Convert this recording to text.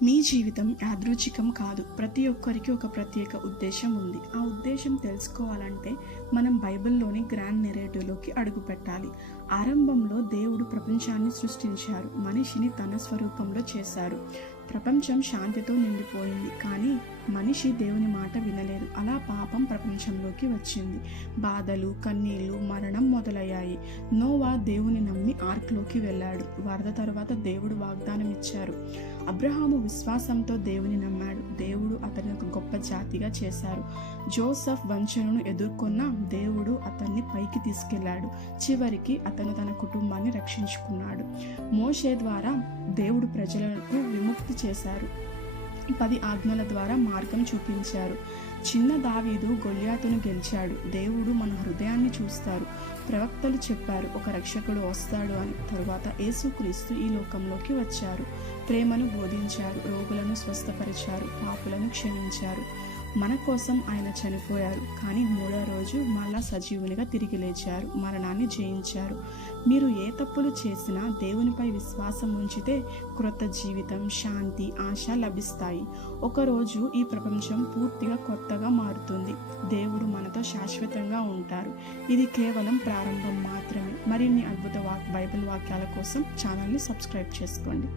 మీ జీవితం యాదృచ్ఛికం కాదు. ప్రతి ఒక్కరికి ఒక ప్రత్యేక ఉద్దేశం ఉంది. ఆ ఉద్దేశం తెలుసుకోవాలంటే మనం బైబిల్లోని గ్రాండ్ నెరేటివ్లోకి అడుగు పెట్టాలి. ఆరంభంలో దేవుడు ప్రపంచాన్ని సృష్టించారు. మనిషిని తన స్వరూపంలో చేశారు. ప్రపంచం శాంతితో నిండిపోయింది. కానీ మనిషి దేవుని మాట వినలేదు. అలా పాపం ప్రపంచంలోకి వచ్చింది. బాధలు, కన్నీళ్లు, మరణం మొదలయ్యాయి. నోవా దేవుని నమ్మి ఆర్క్లోకి వెళ్ళాడు. వరద తర్వాత దేవుడు వాగ్దానం ఇచ్చారు. అబ్రహాము విశ్వాసంతో దేవుని నమ్మాడు. దేవుడు అతని ఒక గొప్ప జాతిగా చేశారు. జోసెఫ్ వంచనను ఎదుర్కొన్న దేవుడు అతన్ని పైకి తీసుకెళ్లాడు. చివరికి అతను తన కుటుంబాన్ని రక్షించుకున్నాడు. మోషే ద్వారా దేవుడు ప్రజలకు విముక్తి చేశారు. 10 ఆజ్ఞల ద్వారా మార్గం చూపించారు. చిన్న దావీదు గొల్యాతును గెలిచాడు. దేవుడు మన హృదయాన్ని చూస్తారు. ప్రవక్తలు చెప్పారు ఒక రక్షకుడు వస్తాడు అని. తరువాత యేసుక్రీస్తు ఈ లోకంలోకి వచ్చారు. ప్రేమను బోధించారు. రోగులను స్వస్థపరిచారు. పాపులను క్షమించారు. మన కోసం ఆయన చనిపోయారు. కానీ 3వ రోజు మళ్ళా సజీవునిగా తిరిగి లేచారు. మరణాన్ని జయించారు. మీరు ఏ తప్పులు చేసినా దేవునిపై విశ్వాసం ఉంచితే క్రొత్త జీవితం, శాంతి, ఆశ లభిస్తాయి. ఒకరోజు ఈ ప్రపంచం పూర్తిగా కొత్తగా మారుతుంది. దేవుడు మనతో శాశ్వతంగా ఉంటారు. ఇది కేవలం ప్రారంభం మాత్రమే. మరిన్ని అద్భుత బైబిల్ వాక్యాల కోసం ఛానల్ని సబ్స్క్రైబ్ చేసుకోండి.